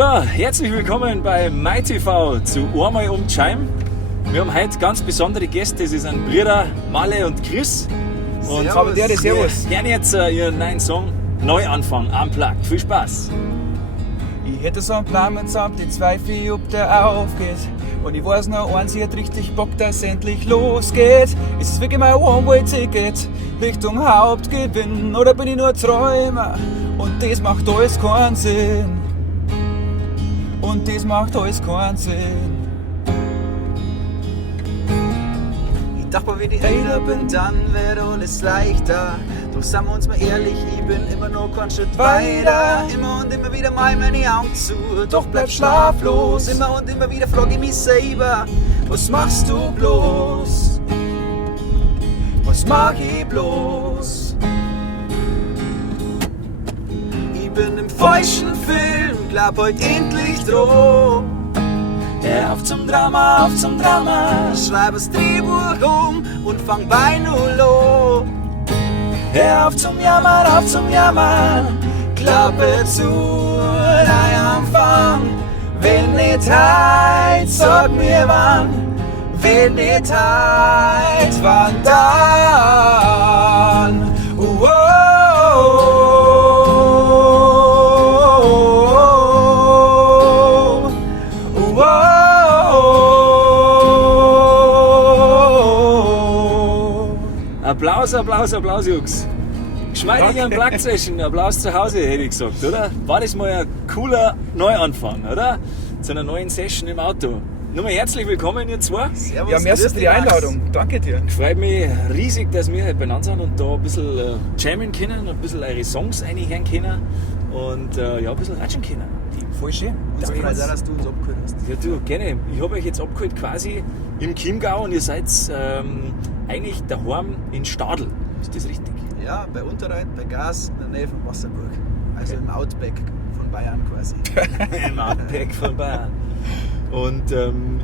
So, herzlich willkommen bei MyTV zu Einmal um die Scheiben. Wir haben heute ganz besondere Gäste, das sind Brüder Malle und Chris. Und Servus. wir hören jetzt ihren neuen Song Neuanfang unplugged. Viel Spaß! Ich hätte so einen Plan mit Samt, die Zweifel, ob der aufgeht. Und ich weiß noch eins, ich hätte richtig Bock, dass es endlich losgeht. Ist es wirklich mein One-Way-Ticket Richtung Hauptgewinn? Oder bin ich nur Träumer und das macht alles keinen Sinn? Und das macht alles keinen Sinn. Ich dachte mal, wenn ich älter bin, dann wird alles leichter. Doch sagen wir uns mal ehrlich, ich bin immer noch keinen Schritt weiter. Immer und immer wieder mal meine Augen zu, doch bleib schlaflos. Immer und immer wieder frage ich mich selber, was machst du bloß? Was mag ich bloß? Ich bin im falschen Film, glaub heut endlich dran. Hör auf zum Drama, schreib das Drehbuch um und fang bei Null an. Hör auf zum Jammern, Klappe zu, dein Anfang. Wenn nicht heut, sag mir wann. Wenn nicht heut, wann dann? Applaus, Jungs. Geschmeidig an Plug-Session, Applaus zu Hause, hätte ich gesagt, oder? War das mal ein cooler Neuanfang, oder? Zu einer neuen Session im Auto. Nochmal herzlich willkommen, ihr zwei. Servus, ja, merci für die Einladung. Danke dir. Freut mich riesig, dass wir heute beieinander sind und da ein bisschen jammen können, ein bisschen eure Songs reinhören können und ein bisschen ratschen können. Voll schön. Uns freut es auch, dass du uns abgeholt hast. Ja, du, gerne. Ich habe euch jetzt abgeholt quasi im Chiemgau und ihr seid eigentlich daheim in Stadl. Ist das richtig? Ja, bei Unterreit, bei Gas, in der Nähe von Wasserburg. Also im Outback von Bayern quasi. Im Outback von Bayern. Und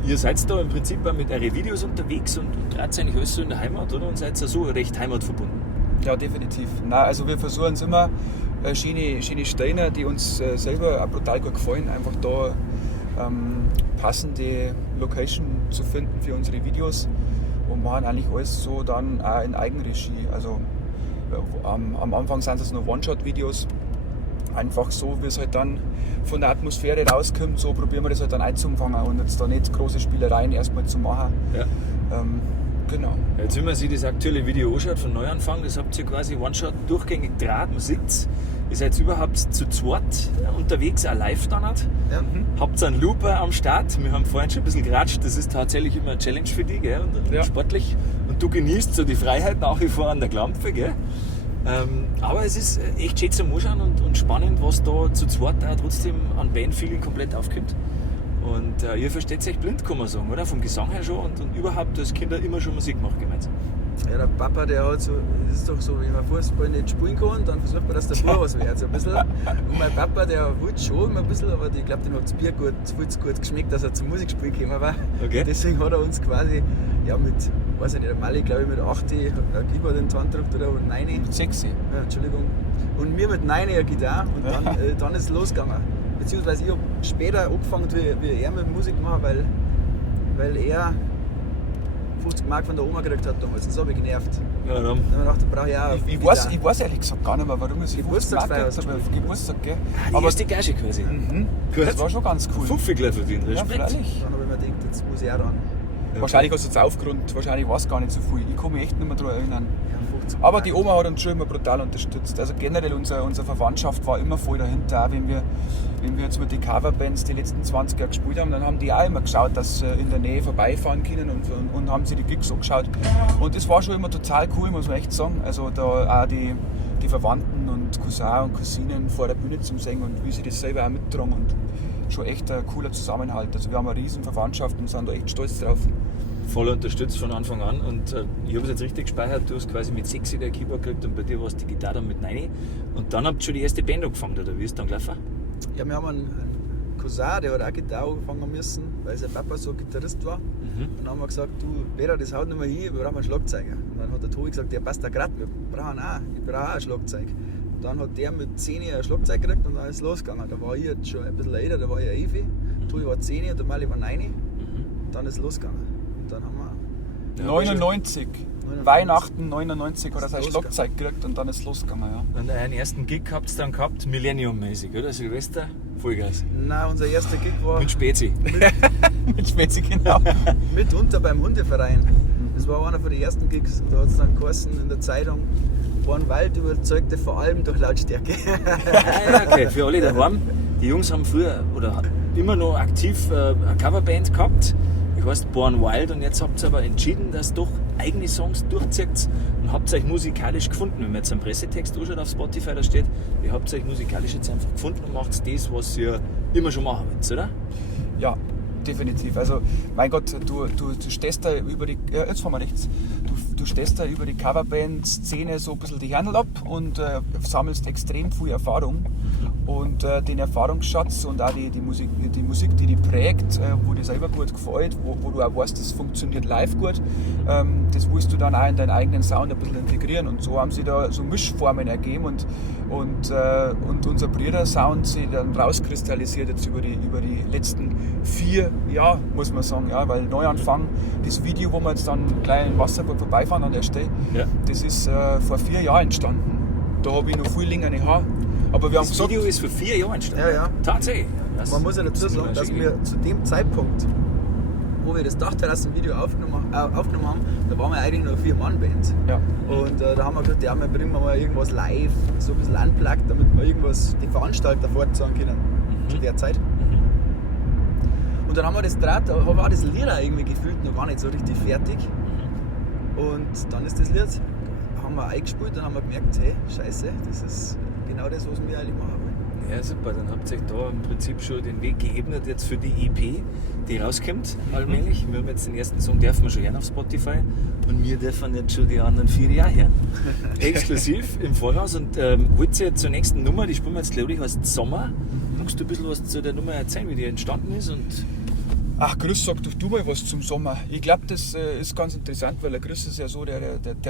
ihr seid da im Prinzip auch mit euren Videos unterwegs und treibt eigentlich alles so in der Heimat, oder? Und seid so recht heimatverbunden. Ja, definitiv. Nein, also wir versuchen es immer, schöne Steine, die uns selber auch brutal gut gefallen, einfach da passende Location zu finden für unsere Videos und machen eigentlich alles so dann auch in Eigenregie. Also am Anfang sind es noch One-Shot-Videos, einfach so, wie es halt dann von der Atmosphäre rauskommt, so probieren wir das halt dann einzufangen und jetzt da nicht große Spielereien erstmal zu machen. Ja. Genau. Jetzt, wenn man sich das aktuelle Video anschaut von Neuanfang, das habt ihr quasi One-Shot durchgängig draht, man sieht's. Ihr seid überhaupt zu zweit unterwegs, auch live dann nicht. Ja. Habt einen Looper am Start. Wir haben vorhin schon ein bisschen geratscht, das ist tatsächlich immer eine Challenge für dich, gell? Und ja. Sportlich. Und du genießt so die Freiheit nach wie vor an der Klampfe, gell? Aber es ist echt schön zum Anschauen und spannend, was da zu zweit auch trotzdem an Bandfeeling komplett aufkommt. Und ihr versteht euch blind, kann man sagen, oder? Vom Gesang her schon und überhaupt als Kinder immer schon Musik gemacht gemeinsam. Ja, der Papa, der hat so, das ist doch so, wenn man Fußball nicht spielen kann, dann versucht man, dass der Bub was wird, so ein bisschen. Und mein Papa, der wollte schon immer ein bisschen, aber ich glaube, dem hat das Bier viel zu gut geschmeckt, dass er zum Musikspielen gekommen war. Okay. Deswegen hat er uns quasi, ja mit, weiß ich nicht, der Mali, glaube ich, mit 8 ein Keyboard in die Hand gedrückt oder mit 9. Mit 6. Ja, Entschuldigung. Und mir mit 9 eine Gitarre und dann ist es losgegangen. Beziehungsweise ich habe später angefangen, wie er mit Musik machen, weil er 50 Mark von der Oma gekriegt hat damals. Das habe ich genervt. Ja, dann. Dann habe ich gedacht, da brauche ich auch Ich weiß ehrlich gesagt gar nicht mehr, warum es Geburtstagsfeier Geburtstag aber Geburtstag, gell? Die erste Gage quasi. Gut. Das war schon ganz cool. Fuffi verdient, Ja, Respekt. freilich. Dann habe ich mir gedacht, jetzt muss ich auch ran. Wahrscheinlich hast du jetzt Aufgrund, wahrscheinlich war es gar nicht so viel. Ich kann mich echt nicht mehr daran erinnern. Ja, 50 Aber Mark. die Oma hat uns schon immer brutal unterstützt. Also generell unsere Verwandtschaft war immer voll dahinter. Auch wenn wir jetzt mit den Coverbands die letzten 20 Jahre gespielt haben, dann haben die auch immer geschaut, dass sie in der Nähe vorbeifahren können und haben sich die Gigs angeschaut. Und das war schon immer total cool, muss man echt sagen. Also da auch die Verwandten und Cousins und Cousinen vor der Bühne zum Singen und wie sie das selber auch mittragen. Und schon echt ein cooler Zusammenhalt. Also wir haben eine riesen Verwandtschaft und sind da echt stolz drauf. Voll unterstützt von Anfang an und ich habe es jetzt richtig gespeichert, du hast quasi mit 6 der Keyboard gekriegt und bei dir war es die Gitarre dann mit 9 und dann habt ihr schon die erste Band angefangen, oder wie ist dann gelaufen? Ja, wir haben einen Cousin, der hat auch Gitarre anfangen müssen, weil sein Papa so Gitarrist war. Und dann haben wir gesagt, du, Vera, das haut nicht mehr hin, wir brauchen einen Schlagzeuger. Und dann hat der Tobi gesagt, der passt da gerade, ich brauche auch ein Schlagzeug. Dann hat der mit 10 ein Schlagzeug gekriegt und dann ist es losgegangen. Da war ich jetzt schon ein bisschen älter, da war ich 11, Tui war 10 und der Mali war 9. Dann ist es losgegangen. Und dann haben wir 99. Weihnachten 99 oder sein Schlagzeug gekriegt und dann ist es losgegangen. Ja. Und einen ersten Gig habt ihr dann gehabt, Millennium-mäßig, oder? Silvester, Vollgas. Nein, unser erster Gig war Mit Spezi. Mit Spezi, genau. mitunter beim Hundeverein. Das war einer von den ersten Gigs. Da hat es dann geheißen in der Zeitung, Bornwald überzeugte vor allem durch Lautstärke. Ja, okay, für alle daheim. Die Jungs haben früher oder immer noch aktiv eine Coverband gehabt. Die heißt Born Wild und jetzt habt ihr aber entschieden, dass doch eigene Songs durchzieht und habt euch musikalisch gefunden. Wenn man jetzt einen Pressetext anschaut auf Spotify, da steht, ihr habt euch musikalisch jetzt einfach gefunden und macht das, was ihr immer schon machen wollt, oder? Ja, definitiv. Also, mein Gott, du stehst da über die, jetzt fahren wir rechts, du stehst da über die Coverband-Szene so ein bisschen die Hände ab und sammelst extrem viel Erfahrung. Und den Erfahrungsschatz und auch die Musik, die dich prägt, wo dir selber gut gefällt, wo du auch weißt, das funktioniert live gut, das willst du dann auch in deinen eigenen Sound ein bisschen integrieren. Und so haben sich da so Mischformen ergeben und unser Brüder-Sound sich dann rauskristallisiert jetzt über die letzten 4 Jahre, muss man sagen. Ja, weil Neuanfang, das Video, wo wir jetzt dann gleich in Wasserburg vorbeifahren an der Stelle, das ist vor 4 Jahren entstanden. Da habe ich noch viel längere Haare. Aber wir haben das Video ist vor 4 Jahren entstanden? Ja. Tatsächlich? Man muss ja dazu sagen, dass wir zu dem Zeitpunkt, wo wir das Dachterrassen-Video aufgenommen haben, da waren wir eigentlich noch eine 4-Mann-Band. Ja. Und da haben wir gesagt, ja, wir bringen mal irgendwas live, so ein bisschen unplugged, damit wir irgendwas die Veranstalter fortzahlen können zu der Zeit. Und dann haben wir das gedreht, da war das Lied auch irgendwie gefühlt noch gar nicht so richtig fertig. Und dann ist das Lied, haben wir eingespielt und haben wir gemerkt, hey, scheiße, das ist genau das, was wir eigentlich machen wollen. Ja, super, dann habt ihr euch da im Prinzip schon den Weg geebnet jetzt für die EP, die rauskommt allmählich. Wir haben jetzt den ersten Song, dürfen wir schon hören auf Spotify und wir dürfen jetzt schon die anderen 4 Jahre hören. Exklusiv im Voraus und wollt ihr zur nächsten Nummer, die spielen wir jetzt glaube ich, heißt Sommer. Magst du ein bisschen was zu der Nummer erzählen, wie die entstanden ist? Und ach, Chris, sag doch du mal was zum Sommer. Ich glaube, das ist ganz interessant, weil der Chris ist ja so der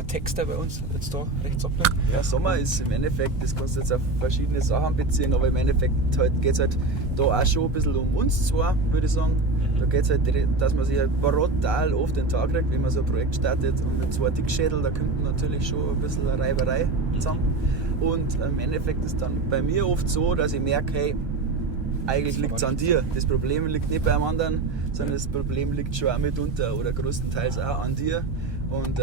Texter bei uns jetzt da rechts ab. Ja, Sommer ist im Endeffekt, das kannst du jetzt auf verschiedene Sachen beziehen, aber im Endeffekt geht es halt da auch schon ein bisschen um uns zwei, würde ich sagen. Da geht es halt, dass man sich halt brutal oft den Tag kriegt, wenn man so ein Projekt startet und mit 2 Dickschädel, da kommt natürlich schon ein bisschen eine Reiberei zusammen. Und im Endeffekt ist dann bei mir oft so, dass ich merke, hey, eigentlich liegt es an dir. Das Problem liegt nicht beim anderen, sondern das Problem liegt schon auch mitunter oder größtenteils auch an dir. Und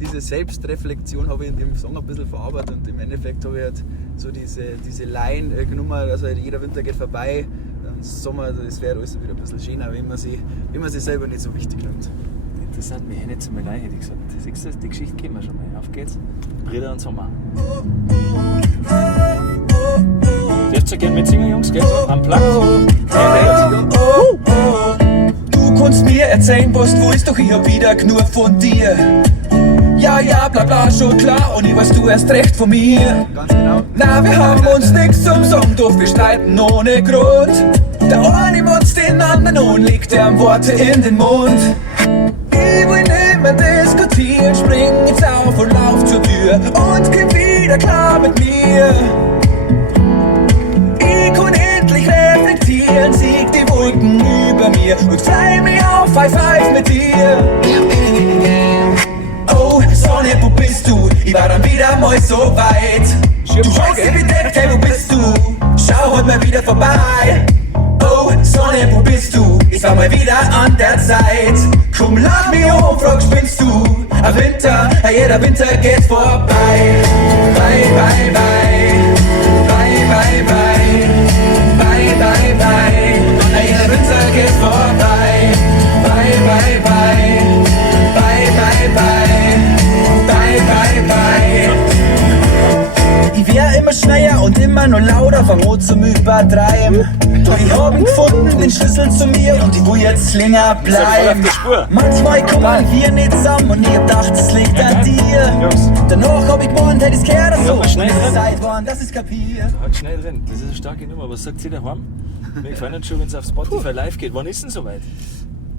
diese Selbstreflexion habe ich in dem Song ein bisschen verarbeitet und im Endeffekt habe ich halt so diese Line genommen, also halt jeder Winter geht vorbei, dann Sommer, das wäre alles wieder ein bisschen schöner, wenn man sie selber nicht so wichtig nimmt. interessant, mir hätte jetzt mal rein, hätte ich gesagt. Siehst du, die Geschichte kennen wir schon mal. Auf geht's. Brüder und Sommer. Dürft ihr gerne mitsingen, Jungs, gell? Am Platz. Du kannst mir erzählen, was du willst, doch ich hab wieder genug von dir. Ja, ja, bla bla, schon klar, und ich weiß, du erst recht von mir. Ganz genau. Na, wir haben uns nix zum Song, doch wir streiten ohne Grund. Der eine macht's den anderen und legt ihm Worte in den Mund. Ich will nicht mehr diskutieren, spring jetzt auf und lauf zur Tür und komm wieder klar mit mir. Ich kann endlich reflektieren, sieg die Wolken über mir und freu mich auf High Five mit dir. Oh, Sonne, wo bist du? Ich war dann wieder mal so weit. Du schaust dir bedeckt, hey, wo bist du? Schau heute mal wieder vorbei. Oh, Sonne, wo bist du? Ich war mal wieder an der Zeit. Komm, lad mich um, frag, spinnst du? Ein Winter, jeder Winter geht vorbei. Bye, bye, bye. Bye, bye, bye. Bye, bye, bye. Jeder Winter geht vorbei. Bye, bye, bye. Bye, bye, bye. Bye, bye, bye. Ich wär immer schneller und immer nur lauter, vom Rot zum Übertreiben. Doch ich hab ihn gefunden, den Schlüssel zu mir, und ich will jetzt länger bleiben. Manchmal kommen wir nicht zusammen und ich hab gedacht, es liegt an dir. Danach hab ich gemeint, hey, das gehört so. Und es ist Zeit worden, dass ich's kapier. Halt schnell drin, das ist eine starke Nummer. Was sagt ihr daheim? Wir gefallen uns schon, wenn es auf Spotify live geht. Wann ist denn soweit?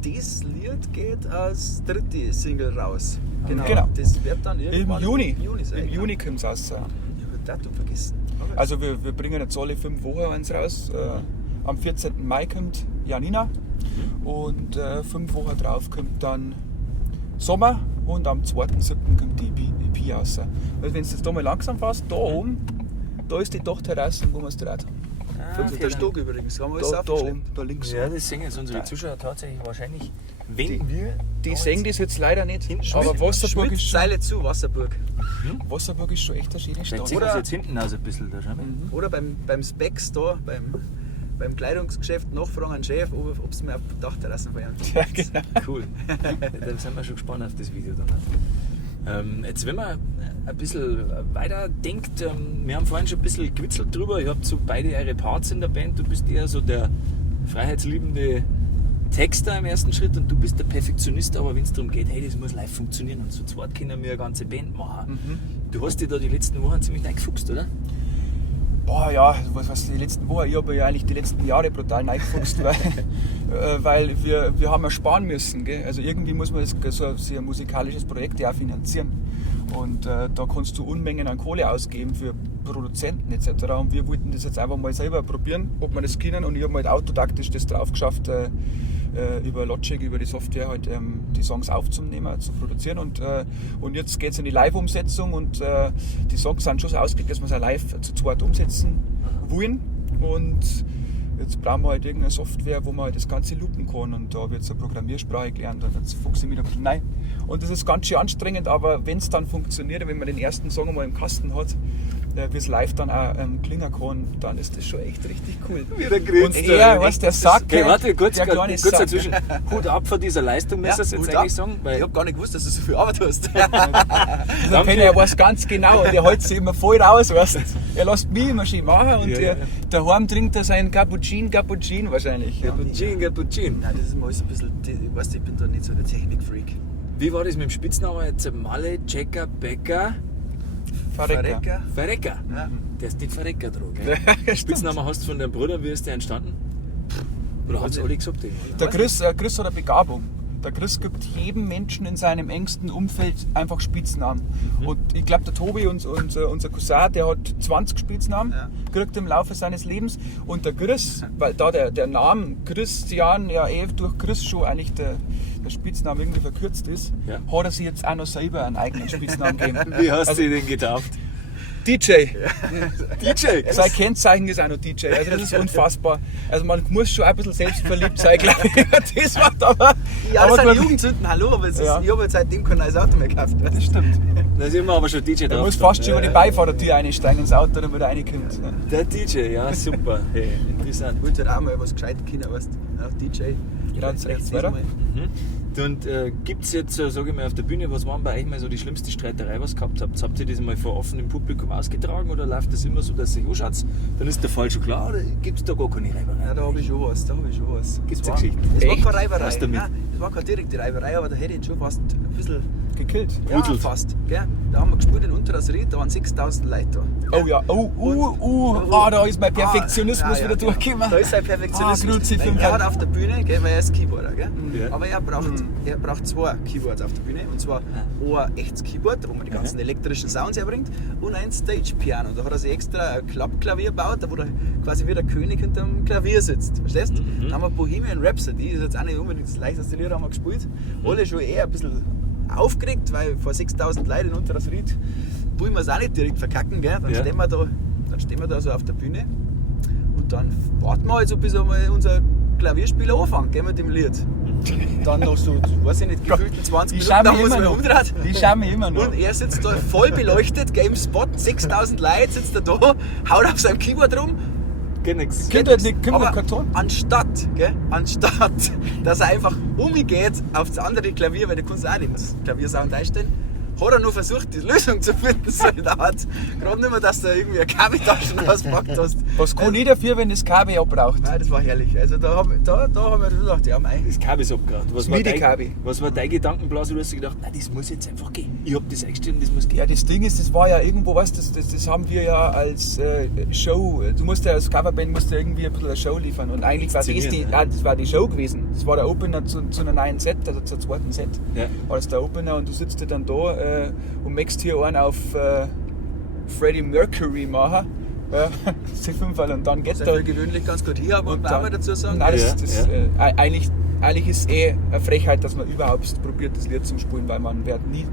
Das Lied geht als dritte Single raus. Genau. Das wird dann irgendwann Im Juni. sein. Im Juni kommt es raus. Ja. Datum vergessen. Also wir bringen jetzt alle 5 Wochen eins raus. Am 14. Mai kommt Janina und 5 Wochen drauf kommt dann Sommer und am 2.7. kommt die EP raus. Also wenn du das da mal langsam fährst, da oben, da ist die Dachterrasse, wo wir es draht haben. 5. Stock übrigens, haben wir alles Da aufgeschrieben. oben, da links. Ja, das sehen jetzt unsere Zuschauer tatsächlich wahrscheinlich, wenn wir... Die sehen das jetzt leider nicht, Hinten aber Wasserburg ist, Seile zu, Wasserburg. Wasserburg ist schon echt eine schöne Vielleicht Stadt. sehen wir Oder- es jetzt hinten aus ein bisschen, da schau mal. Oder beim Specs da, beim Kleidungsgeschäft nachfragen an den Chef, ob sie mir auf der Dachterrasse feiern. Ja, genau. Cool. Da sind wir schon gespannt auf das Video dann. Jetzt, wenn man ein bisschen weiter denkt, wir haben vorhin schon ein bisschen gewitzelt drüber. Ihr habt so beide eure Parts in der Band. Du bist eher so der freiheitsliebende Texter im ersten Schritt und du bist der Perfektionist, aber wenn es darum geht, hey, das muss live funktionieren und zu zweit können wir eine ganze Band machen. Du hast dich da die letzten Wochen ziemlich reingefuchst, oder? Boah, ja, was die letzten Wochen, ich habe ja eigentlich die letzten Jahre brutal reingefuchst, weil wir haben ja sparen müssen. Gell? Also irgendwie muss man so ein musikalisches Projekt ja auch finanzieren. Und da kannst du Unmengen an Kohle ausgeben für Produzenten etc. Und wir wollten das jetzt einfach mal selber probieren, ob wir das können. Und ich habe halt autodaktisch das drauf geschafft, über Logic, über die Software halt die Songs aufzunehmen, zu produzieren. Und jetzt geht es in die Live-Umsetzung und die Songs sind schon so ausgelegt, dass wir es auch live zu zweit umsetzen wollen. Und jetzt brauchen wir halt irgendeine Software, wo man halt das Ganze loopen kann. Und da habe ich jetzt eine Programmiersprache gelernt und jetzt fuchse ich mich da ein bisschen rein. Und das ist ganz schön anstrengend, aber wenn es dann funktioniert, wenn man den ersten Song einmal im Kasten hat, wie es live dann auch klingen kann, dann ist das schon echt richtig cool. Und er, was der sagt, Okay, warte, kurz der kleine kurz Sack. dazwischen. Hut ab von dieser Leistung, müsst ihr es jetzt Hut eigentlich ab. sagen? Weil Ich habe gar nicht gewusst, dass du so viel Arbeit hast. Der Penny, er weiß ganz genau und er hält sich immer voll raus. Weißt? Er lässt mich immer schön machen und Ja. daheim trinkt er seinen Cappuccino wahrscheinlich. Cappuccino. Nein, das ist mal alles ein bisschen, ich weiß, ich bin da nicht so der Technikfreak. Wie war das mit dem Spitznamen jetzt? Malle, Checker, Becker, Verrecker. Verrecker. Ja. Der ist nicht Verrecker dran, gell? Spitznamen hast du von deinem Bruder, wie ist der entstanden? Oder haben sie alle gesagt? Der Chris hat eine Begabung. Der Chris gibt jedem Menschen in seinem engsten Umfeld einfach Spitznamen. Und ich glaube, der Tobi, unser Cousin, der hat 20 Spitznamen, kriegt im Laufe seines Lebens. Und der Chris, weil da der Name Christian ja durch Chris schon eigentlich der Spitzname irgendwie verkürzt ist, Ja. hat er sich jetzt auch noch selber einen eigenen Spitznamen gegeben. Wie hast du den getauft? DJ. DJ! Sein Kennzeichen ist auch noch DJ. Also das ist unfassbar. Also man muss schon ein bisschen selbstverliebt sein, glaube ich. Das macht aber. Ja, das aber sind gut. Jugendsünden, hallo, aber Ja. ich habe jetzt seitdem kein neues Auto mehr gekauft. Das stimmt. Da sind wir aber schon DJ Du drauf. musst fast schon über die Beifahrertür einsteigen ins Auto, damit er reinkommt. Der DJ, ja, super. Hey, interessant. Ich wollte halt auch mal was gescheit können, weißt du? Ja, DJ. Ganz rechts nächstes weiter. Mal. Und gibt es jetzt, sage ich mal, auf der Bühne, was waren bei euch mal so die schlimmste Streiterei, was ihr gehabt habt? Habt ihr das mal vor offenem Publikum ausgetragen oder läuft das immer so, dass ihr anschaut? Dann ist der Fall schon klar oder gibt es da gar keine Reiberei? Ja, da habe ich schon was. Gibt's Es eine war- Geschichte? Es war Echt? keine Reiberei. Was damit? Nein, es war keine direkte Reiberei, aber da hätte ich jetzt schon fast ein bisschen. Gekillt. Ja, Brudelt. fast. Gell? Da haben wir gespielt in Unterasried, da waren 6000 Leute da. Oh ja, da ist mein Perfektionismus Ja, wieder genau. durchgekommen. Da ist sein Perfektionismus. grüezi, Weil fünf. er hat auf der Bühne, gell, weil er ist Keyboarder, gell? Ja. Aber er braucht 2 Keyboards auf der Bühne. Und zwar ein echtes Keyboard, wo man die ganzen elektrischen Sounds herbringt, und ein Stage-Piano. Da hat er sich extra ein Klappklavier gebaut, wo er quasi wie der König hinter dem Klavier sitzt. Verstehst du? Dann haben wir Bohemian Rhapsody, ist jetzt auch nicht unbedingt das leichteste Lied, haben wir gespielt. Alle schon eher ein bisschen aufgeregt, weil vor 6000 Leuten in Unterasried wollen wir es auch nicht direkt verkacken. Gell? Dann Ja. stehen wir da so auf der Bühne und dann warten wir halt so, bis einmal unser Klavierspieler anfängt, gell, mit dem Lied. Dann noch so, weiß ich nicht, gefühlten 20 Die Minuten, schauen dann mich muss immer man noch. umdreht. Die schauen mich immer noch. Und er sitzt da voll beleuchtet, gell, im Spot, 6000 Leute sitzt er da, haut auf seinem Keyboard rum. Geht nix. Kommt halt nicht, kommt Aber halt kein Ton. anstatt, dass er einfach umgeht auf das andere Klavier, weil du kannst auch den Klaviersound einstellen, hat er nur versucht, die Lösung zu finden. So dauert gerade nicht mehr, dass du irgendwie eine Kabeltaschen ausgepackt hast. Was kann ich dafür, wenn das Kabel abbraucht? Nein, das war herrlich. Also da haben wir gedacht, ja, mei. Das Kabel ist abgehört. Das MIDI-Kabel. Was war dein Gedankenblase? Du hast dir gedacht, nein, das muss jetzt einfach gehen. Ich hab das eingestellt und das muss gehen. Ja, das Ding ist, das war ja irgendwo, weißt du, das haben wir ja als Show. Du musst ja als Coverband irgendwie ein bisschen eine Show liefern. Und eigentlich war das war die Show gewesen. Das war der Opener zu einer neuen Set, also zur zweiten Set. Ja. War das der Opener und du sitzt dann da und machst hier einen auf Freddie Mercury machen. Ja, C5 und dann geht Das da. ist für gewöhnlich ganz gut hier, aber Und muss man auch mal dazu sagen. Nein, Ja, eigentlich ist eine Frechheit, dass man überhaupt probiert, das Lied zu spielen, weil man wird nie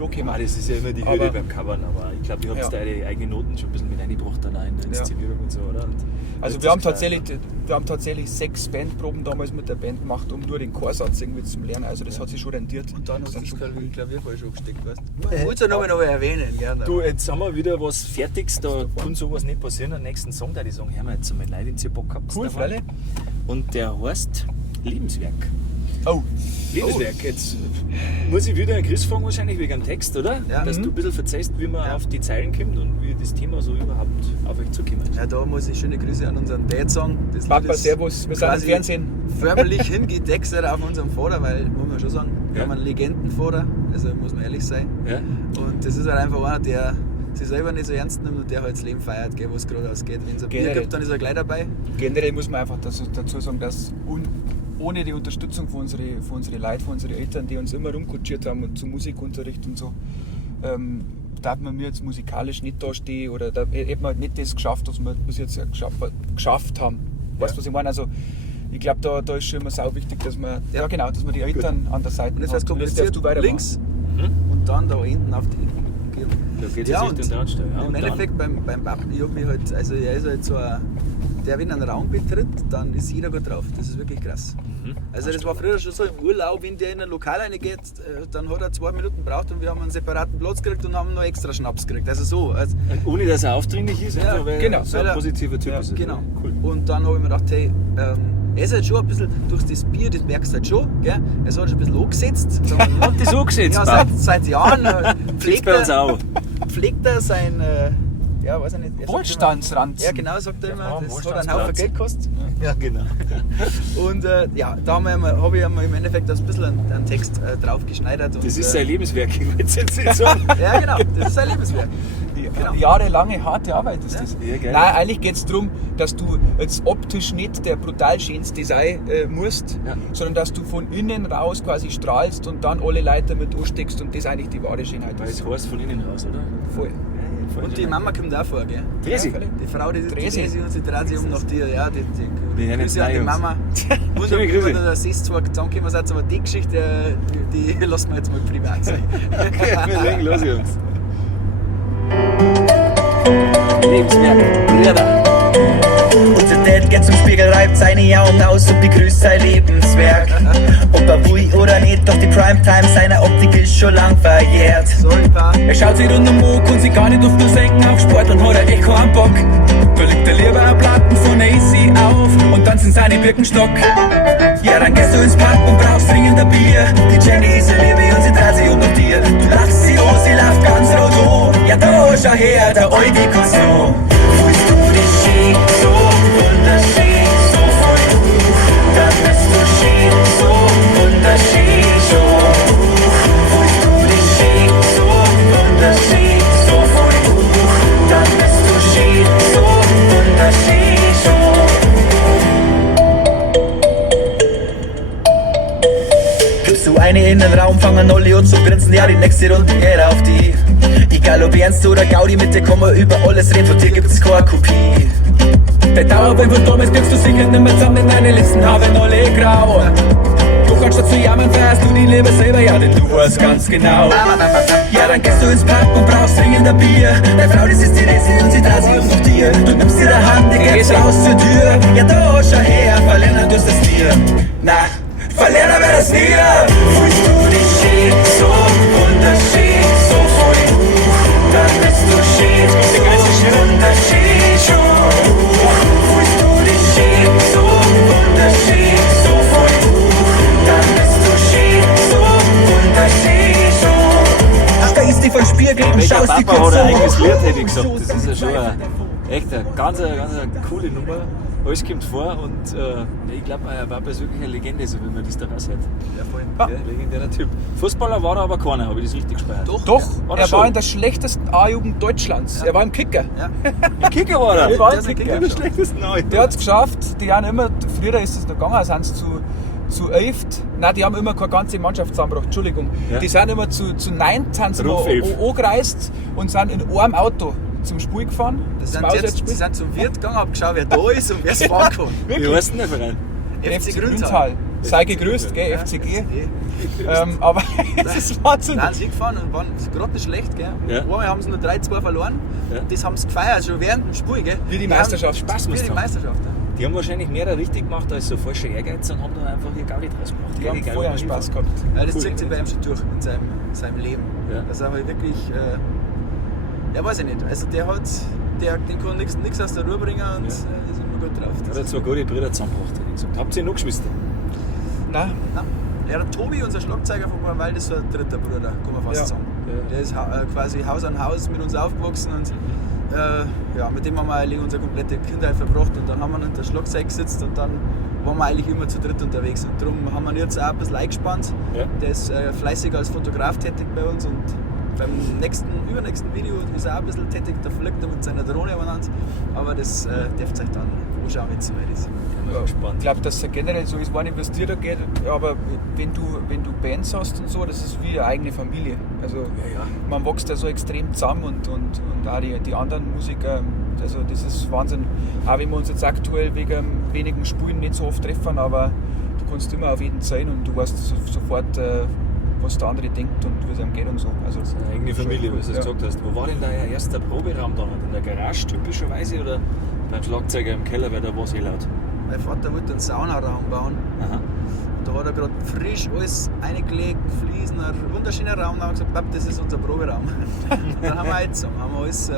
Rock Ah, machen. das ist ja immer die Hürde beim Covern, aber ich glaube, ihr habt Ja. da eure eigenen Noten schon ein bisschen mit eingebracht dann auch in der Inszenierung und so, oder? Und Also wir haben tatsächlich 6 Bandproben damals mit der Band gemacht, um nur den Chorsatz irgendwie zu lernen. Also das hat sich schon rentiert. Und dann hast Das du ist das schon- Klavierfall schon gesteckt, weißt du? Ich wollte es ja noch erwähnen, gerne. Du, jetzt haben wir wieder was Fertiges, da kann sowas nicht passieren. Den nächsten Song, da die sagen, hören wir jetzt einmal rein, den ihr Bock habt. Cool, Freilich. Und der heißt Lebenswerk. Oh, Lebenswerk, jetzt muss ich wieder einen Chris fragen wahrscheinlich wegen dem Text, oder? Ja. Dass du ein bisschen verzeihst, wie man auf die Zeilen kommt und wie das Thema so überhaupt auf euch zukommt. Ja, da muss ich schöne Grüße an unseren Dad sagen. Das Papa, Lied ist Servus, wir sind im quasi Fernsehen. förmlich hingetextet auf unserem Vater, weil, muss man schon sagen, wir Ja. haben einen Legendenvater, also muss man ehrlich sein. Ja? Und das ist halt einfach einer, der sich selber nicht so ernst nimmt und der halt das Leben feiert, gell, was gerade ausgeht. Wenn es ein Bier Generell. gibt, dann ist er gleich dabei. Generell muss man einfach dazu sagen, dass ohne die Unterstützung von unseren Leuten, von unseren Eltern, die uns immer rumkutschiert haben und zum Musikunterricht und so, darf man mir jetzt musikalisch nicht dastehen oder da hätte man nicht das geschafft, was wir bis jetzt geschafft haben. Weißt du, was ich meine? Also ich glaube, da ist schon immer sau wichtig, dass man, dass man die Eltern an der Seite Und jetzt hat. heißt Und das kompliziert darfst du weitermachen. links und dann da hinten auf die Gier. Da geht es Ja, Richtung und Drahtstelle. Ja, im und dann- Endeffekt beim Papi, ich hab mich halt, also er ist halt so ein, der wenn einen Raum betritt, dann ist jeder gut drauf. Das ist wirklich krass. Also das war früher schon so im Urlaub, wenn der in ein Lokal reingeht, dann hat er 2 Minuten gebraucht und wir haben einen separaten Platz gekriegt und haben noch extra Schnaps gekriegt. Also so. Also, Und ohne dass er aufdringlich ist, Ja, einfach weil genau. er so ein Weil er- positiver Typ Ja, ist. genau. Cool. Und dann habe ich mir gedacht, hey, er ist halt schon ein bisschen durch das Bier, das merkst du halt schon, gell? Er ist halt schon ein bisschen angesetzt. Hat das angesetzt, Ja, Bab? seit Jahren Gibt's bei uns auch. pflegt er sein, ja, weiß ich nicht. er sagt immer- Wohlstandsranzen. Ja, genau, sagt er immer. Ja, Das hat einen Wohlstandsranzen. Haufen Geld gekostet. Ja, genau. Und ja, da habe ich einmal im Endeffekt ein bisschen einen Text drauf geschneidert. Und, Das ist sein Lebenswerk, ich wollte es jetzt nicht sagen. Ja, genau, das ist sein Lebenswerk. Genau. Jahrelange harte Arbeit ist Ja. das. Ja, geil. Nein, eigentlich geht es darum, dass du jetzt optisch nicht der brutal schönste sein musst, Ja. sondern dass du von innen raus quasi strahlst und dann alle Leute damit ansteckst und das eigentlich die wahre Schönheit Weil ist. es heißt von innen raus, oder? Voll. Und die Mama kommt auch vor, gell? Dresi. Die Frau, die Dresi. Dresi und sie dreht sich um nach dir. Ja, die Wir nennen Grüße an zwei die Jungs. Mama. Muss Schöne auch Grüße. immer der Sess zwar zusammengekommen seid, aber die Geschichte, die lassen wir jetzt mal privat sein. Okay, wir legen los, Jungs. Lebenswerk, Brüder. Unser Dad geht zum Spiegel, reibt seine Augen aus und begrüßt sein Lebenswerk. Ob er will oder nicht, doch die Primetime seiner Optik ist schon lang verjährt. Super. Er schaut sich rund um den kann sich gar nicht auf nur senken auf Sport und hat er echt keinen Bock. Da legt er lieber ein Platten von AC auf und tanzt in seine Birkenstock. Ja, dann gehst du ins Pub und brauchst dringend ein Bier. Die Jenny ist eine Liebe und sie dreht sich um nach dir. Du lachst sie an, sie läuft ganz rot an. Ja, da schau her, der alte Cousin. Fühlst du dich schön, so wunderschön, so voll hoch, dann bist du schön, so wunderschön, schon. Fühlst du dich schön, so wunderschön, so voll hoch, dann bist du schön, so wunderschön, schon. Gibst du eine in den Raum, fangen alle an zu grinsen, ja, die nächste Runde geht auf die. Egal ob Ernst oder Gaudi, mit dir kann man über alles reden, von dir gibt's keine Kopie. Der Dauerwein von damals kriegst du sicher nicht mehr zusammen, denn deine Lippen haben alle grau. Doch anstatt zu jammern, feierst du die Liebe selber, ja, denn du weißt ganz genau. Ja, dann gehst du ins Pub und brauchst dringend ein Bier. Deine Frau, das ist die Resi und sie dreht sich um nach dir. Du nimmst ihre Hand, die geht raus zur Tür. Ja, da schau her, verlernen tust es dir. Na, verlernen wir das nie. Fühlst du dich schön, so wunderschön, so voll hoch, dann bist du schön, so wunderschön, schon. Fühlst du dich schön, so wunderschön, so voll hoch, dann bist du schön, so wunderschön, schon. Stellst dich vor den Spiegel und Welcher schaust dich Papa kurz hat ein an. eigenes Lied, hätte ich gesagt. Das ist ja schon echt eine ganz coole Nummer. Alles kommt vor und ich glaube, er war persönlich eine Legende, so wie man das da raushört. Ja, voll. Ja, legendärer Typ. Fußballer war er aber keiner, habe ich das richtig gespeichert. Doch, War er er schon? war in der schlechtesten A-Jugend Deutschlands. Er war im Kicker. Ja. Ein Kicker war er. Er war Der im ist ein Kicker. Kicker. schlechtesten Neu. Der hat es geschafft, die haben immer, früher ist es noch gegangen, sind sie zu 11, nein, die haben immer keine ganze Mannschaft zusammengebracht, Entschuldigung. Ja. Die sind immer zu 9 sind sie Rund 11. angereist und sind in einem Auto zum Spiel gefahren. Die zum sind, jetzt, Auswärtsspiel. die sind zum Wirt gegangen, hab geschaut, wer da ist und wer es fahren kann. Wie heißt denn der Verein? FC Grüntal. Grüntal. Sei gegrüßt, gell, Ja, FCG. FCG. Aber es ist Wahnsinn. Dann sind sie gefahren und waren gerade nicht schlecht. Gell? Ja. Einmal haben sie nur 3-2 verloren. Ja. Und das haben sie gefeiert, schon während dem Spiel. Gell? Wie die haben Meisterschaft. Spaß Wie muss die haben. Meisterschaft. Ja. Die haben wahrscheinlich mehr richtig gemacht als so falsche Ehrgeiz und haben da einfach ihr Gaudi draus gemacht. Die haben Egal, vorher wo einen man Spaß hinfährt. gehabt. Ja, das Cool. zieht sich bei ihm schon durch in seinem Leben. Ja. Dass er halt wirklich, ja weiß ich nicht, also den kann nichts aus der Ruhe bringen und ist immer gut drauf. Er hat zwei gute Brüder zusammengebracht, hätte ich gesagt. Habt ihr noch Geschwister? Nein, Nein. Ja, der Tobi, unser Schlagzeuger von Bornwald, ist so ein dritter Bruder, kann man fast Ja. sagen. Ja. Der ist quasi Haus an Haus mit uns aufgewachsen und ja, mit dem haben wir eigentlich unsere komplette Kindheit verbracht und dann haben wir unter Schlagzeug gesetzt und dann waren wir eigentlich immer zu dritt unterwegs und darum haben wir ihn jetzt auch ein bisschen eingespannt. Ja. Der ist fleißig als Fotograf tätig bei uns und beim übernächsten Video ist er auch ein bisschen tätig, da fliegt er mit seiner Drohne umeinander, aber das dürft ihr euch dann anschauen, wenn es soweit ist. Ja, ich spannend. glaube, dass es generell so ist, wann investiert geht, aber wenn du Bands hast und so, das ist wie eine eigene Familie. Also Ja. man wächst da so extrem zusammen und auch die anderen Musiker, also das ist Wahnsinn. Auch wenn wir uns jetzt aktuell wegen wenigen Spielen nicht so oft treffen, aber du kannst immer auf jeden sein und du weißt sofort, was der andere denkt und wie es ihm geht und so. Also Das ist eine eigene Familie, wie du es Ja. gesagt hast. Wo war denn da euer erster Proberaum dann? In der Garage typischerweise oder beim Schlagzeuger im Keller, weil da war es eh laut? Mein Vater wollte einen Saunaraum bauen. Aha. Und da hat er gerade frisch alles eingelegt, Fliesen, ein wunderschöner Raum. Dann haben wir gesagt, Pap, das ist unser Proberaum. Und dann haben wir jetzt haben wir alles.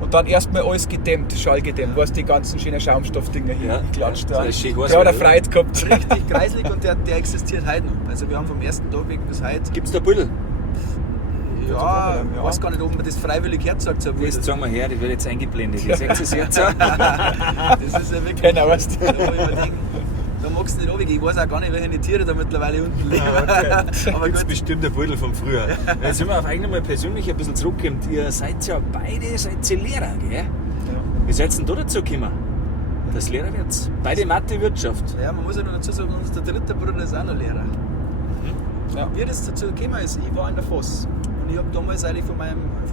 und dann erstmal alles gedämmt, schallgedämmt, weißt die ganzen schönen Schaumstoffdinger hier Ja. geklatscht. Ja, Da. das ist schön heiß, Der hat er oder? Freude gehabt. richtig kreislig und der existiert heute noch. Also wir haben vom ersten Tag weg bis heute. Gibt es da Bilder? Ja, ja. ich weiß gar nicht, ob man das freiwillig herzagt. So Das sagen wir her, das wird jetzt eingeblendet. Ihr seht es jetzt. das ist ja wirklich. Genau, weißt du. Da muss ich mir denken, da magst du nicht runtergehen. Ich weiß auch gar nicht, welche Tiere da mittlerweile unten liegen. Aber Gibt gut. bestimmt ein Beutel von früher. Jetzt sind wir auf eigentlich mal persönlich ein bisschen zurückgekommen. Ihr seid ja beide Lehrer, gell? Wie seid ihr denn da dazu gekommen? Das Lehrer wird's. Beide Mathe-Wirtschaft. Ja, man muss ja noch dazu sagen, unser dritter Bruder ist auch noch Lehrer. Ja. Wie das dazu gekommen ist, ich war in der Voss und ich habe damals eigentlich von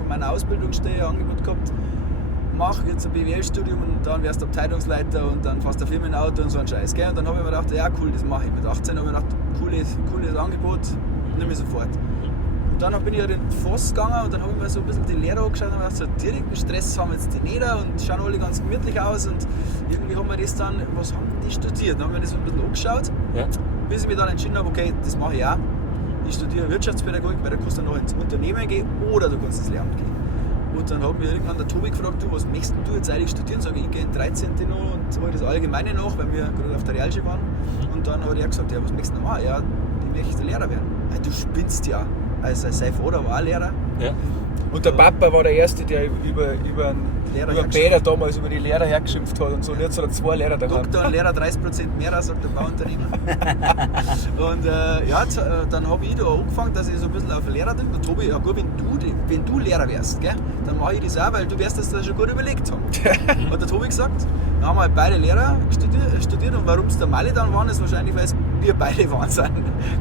meiner Ausbildungsstelle ein Angebot gehabt, mach jetzt ein BWL-Studium und dann wärst du Abteilungsleiter und dann fährst du ein Firmenauto und so ein Scheiß. Gell? Und dann habe ich mir gedacht, ja cool, das mache ich. Mit 18 habe ich mir gedacht, cooles Angebot, nimm ich sofort. Und dann bin ich in den Voss gegangen und dann habe ich mir so ein bisschen die Lehrer angeschaut und habe gedacht, so direkten Stress haben jetzt die nicht und schauen alle ganz gemütlich aus und irgendwie haben wir das dann, was haben die studiert? Dann haben wir das so ein bisschen angeschaut, Ja? bis ich mich dann entschieden habe, okay, das mache ich auch. Ich studiere Wirtschaftspädagogik, weil da kannst du noch ins Unternehmen gehen oder du kannst ins Lehramt gehen. Und dann hat mich irgendwann der Tobi gefragt, du, was möchtest du jetzt eigentlich studieren? Sag ich gehe in 13. noch und hole das Allgemeine nach, weil wir gerade auf der Realschule waren. Und dann hat er gesagt, ja, was möchtest du noch machen? Ja, ich möchte Lehrer werden. Ja, du spinnst ja. Also sein Vater war auch Lehrer. Ja. Und der Papa war der Erste, der über Lehrer Bäder damals, über die Lehrer hergeschimpft hat und so. Und jetzt hat er 2 Lehrer daheim. Doktor und Lehrer 30% mehr, sagt der Bauunternehmer. Und ja, dann habe ich da angefangen, dass ich so ein bisschen auf Lehrer denke. Der Tobi, ja gut, wenn du Lehrer wärst, gell, dann mache ich das auch, weil du wirst das da schon gut überlegt haben. Hat der Tobi gesagt. Dann haben wir halt beide Lehrer studiert und warum es der Mali dann waren, ist wahrscheinlich, weil es wir beide waren sind.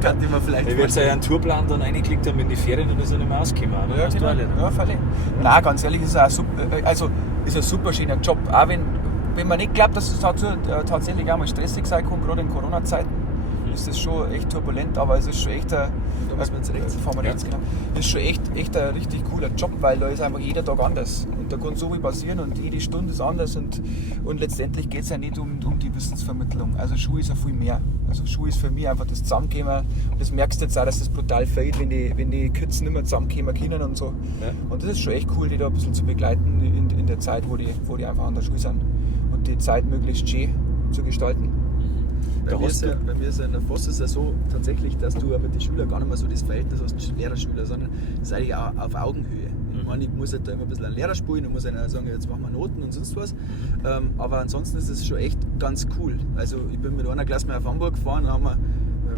Könnte man vielleicht Weil wir jetzt einen Tourplan dann reingeklickt haben in die Ferien und ist er nicht mehr ausgekommen. Ja, Hast du genau. auch Lehrer? Ja, völlig. Nein, ganz ehrlich, ist ein super schöner Job. Auch wenn man nicht glaubt, dass es tatsächlich auch mal stressig sein kann, gerade in Corona-Zeiten, ist das schon echt turbulent, aber es ist schon echt ein, Da müssen wir jetzt rechts. fahren wir rechts, genau. Das ist schon echt ein richtig cooler Job, weil da ist einfach jeder Tag anders. Und da kann so viel passieren und jede Stunde ist anders und letztendlich geht es ja nicht um die Wissensvermittlung. Also Schule ist ja viel mehr. Also Schule ist für mich einfach das Zusammenkommen. Und das merkst du jetzt auch, dass das brutal fällt, wenn die Kids nicht mehr zusammenkommen können und so. Ja. Und das ist schon echt cool, die da ein bisschen zu begleiten in der Zeit, wo die einfach an der Schule sind. Und die Zeit möglichst schön zu gestalten. Bei Da mir, hast ist ja, du- bei mir ist ja in der Voss ist ja so tatsächlich, dass du ja mit den Schülern gar nicht mehr so das Verhältnis hast, Lehrer-Schüler, sondern das ist eigentlich auch auf Augenhöhe. Ich meine, ich muss halt da immer ein bisschen einen Lehrer spielen und muss einer sagen, jetzt machen wir Noten und sonst was. Aber ansonsten ist es schon echt ganz cool. Also ich bin mit einer Klasse mal auf Hamburg gefahren und haben wir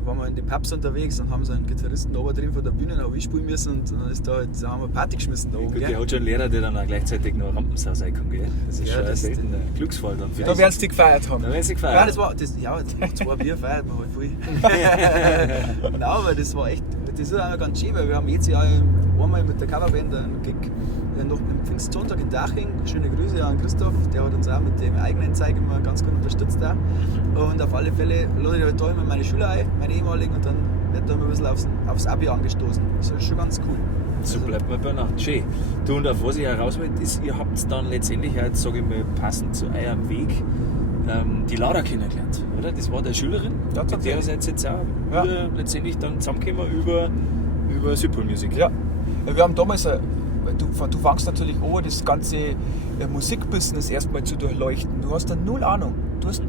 waren wir in die Pubs unterwegs und haben so einen Gitarristen oben drin von der Bühne noch spielen müssen und dann ist da haben wir Party geschmissen da oben. Gut, der hat schon einen Lehrer, der dann auch gleichzeitig noch Rampensau sein kann, gell? Das ist Ja, schon ein das- seltener Glücksfall dann für Da werden sie die gefeiert haben. Da werden sie gefeiert. Ja, das war, nach 2 Bier feiert man halt viel. Nein, aber das war echt, das ist auch ganz schön, weil wir haben jetzt ja einmal mit der Coverband einen Gig noch am Pfingstsonntag in Daching. Schöne Grüße an Christoph, der hat uns auch mit dem eigenen Zeug immer ganz gut unterstützt. Auch. Und auf alle Fälle lade ich halt da immer meine Schüler ein, meine ehemaligen, und dann wird da immer ein bisschen aufs Abi angestoßen. Das ist schon ganz cool. So bleibt man bei Nacht. Schön. Du, und auf was ich heraus will, ist, ihr habt dann letztendlich auch, sage ich mal, passend zu eurem Weg die Laura kennengelernt, oder? Das war der Schülerin, Ja, mit der seid ihr jetzt auch Ja. letztendlich dann zusammengekommen über Südpol Music. Ja, wir haben damals, du fangst natürlich an, das ganze Musikbusiness erstmal zu durchleuchten. Du hast da null Ahnung. Du hast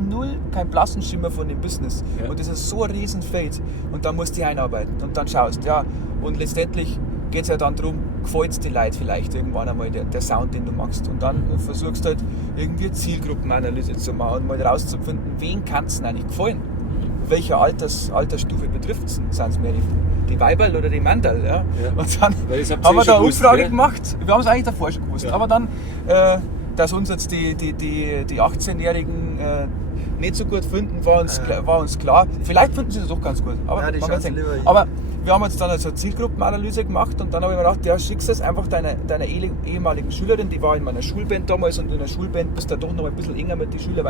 keinen blassen Schimmer von dem Business. Ja. Und das ist so ein riesen Feld. Und dann musst du dich einarbeiten und dann schaust, ja. Und letztendlich geht es ja dann darum, gefällt es die Leute vielleicht irgendwann einmal, der Sound, den du machst. Und dann versuchst du halt irgendwie eine Zielgruppenanalyse zu machen und mal rauszufinden, wen kann es denn eigentlich gefallen? Welche Altersstufe betrifft es? Sind es mehr die Weiberl oder die Mandal? Ja? Ja. Und dann Weil das habt ihr haben wir eh da schon eine gewusst, Umfrage gell? gemacht. Wir haben es eigentlich davor schon gewusst. Ja. Aber dann, dass uns jetzt die 18-Jährigen nicht so gut finden, war uns klar. Vielleicht finden sie das doch ganz gut. Aber, Ja, die man schauen wird sich sehen. lieber- Aber wir haben jetzt dann also eine Zielgruppenanalyse gemacht und dann habe ich mir gedacht, ja, schickst es einfach deiner ehemaligen Schülerin, die war in meiner Schulband damals, und in der Schulband bist du doch noch ein bisschen enger mit den Schülern,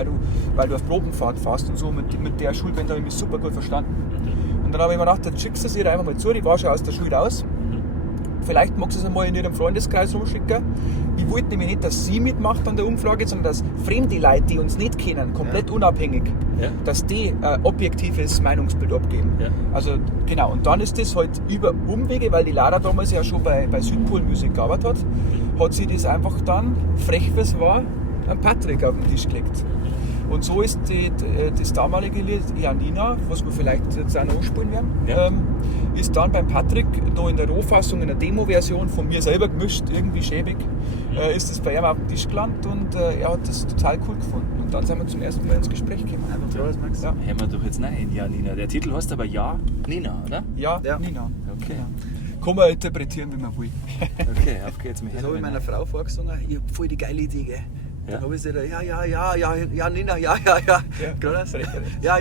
weil du auf Probenfahrt fährst und so. Mit der Schulband habe ich mich super gut verstanden. Und dann habe ich mir gedacht, jetzt schickst du es ihr einfach mal zu, die war schon aus der Schule raus. Vielleicht magst du es einmal in ihrem Freundeskreis rumschicken. Ich wollte nämlich nicht, dass sie mitmacht an der Umfrage, sondern dass fremde Leute, die uns nicht kennen, komplett unabhängig, Ja. dass die ein objektives Meinungsbild abgeben. Ja. Also genau, und dann ist das halt über Umwege, weil die Lara damals ja schon bei Südpol Musik gearbeitet hat sie das einfach dann, frech wie es war, an Patrick auf den Tisch gelegt. Und so ist das damalige Lied Janina, was wir vielleicht jetzt auch noch anspielen werden, Ja. ist dann beim Patrick noch in der Rohfassung, in der Demo-Version von mir selber gemischt, irgendwie schäbig, ist das bei ihm auf dem Tisch gelandet und er hat das total cool gefunden. Und dann sind wir zum ersten Mal ins Gespräch gekommen. Einfach Prost, Max. Ja, Hören wir doch jetzt rein, Ja Nina. Der Titel heißt aber Ja Nina, oder? ja, Ja. Nina. Okay. Kann man interpretieren, wie man will. Okay, auf geht's. Wir Das hören habe ich rein. meiner Frau vorgesungen. Ich habe voll die geile Idee, gell? Ja. Dann habe ich sie da, ja, Nina, ja. Gerade so. Ja.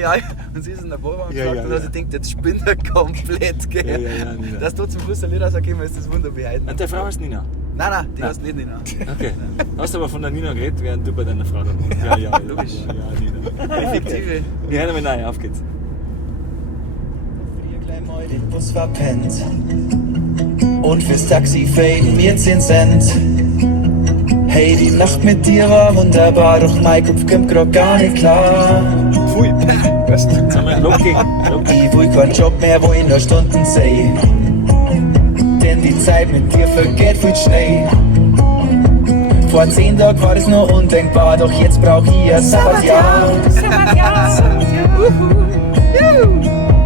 Und sie ist in der Vorwand Ja, gesagt ja, und dann ja. denkt, jetzt spinnt er komplett, gell? Ja, Nina. Dass du zum Schluss ein Lied rausgekommen ist, das Wunder behalten. Und der Frau heißt Nina? Nein, die Nein. heißt nicht Nina. Okay. Hast aber von der Nina geredet, während du bei deiner Frau da warst. Ja, Logisch. Ja, Nina. Fiktive. Wir hören mal rein, auf geht's. Früher gleich mal den Bus verpennt und fürs Taxi faden mir 10 Cent. Hey, die Nacht mit dir war wunderbar, doch mein Kopf kommt grad gar nicht klar. Pfui, weißt du? Jetzt haben wir Locking. Ich will keinen Job mehr, wo ich nur Stunden sehe. Denn die Zeit mit dir vergeht viel schnell. Vor 10 Tagen war das noch undenkbar, doch jetzt brauch ich ein Sabbatjahr.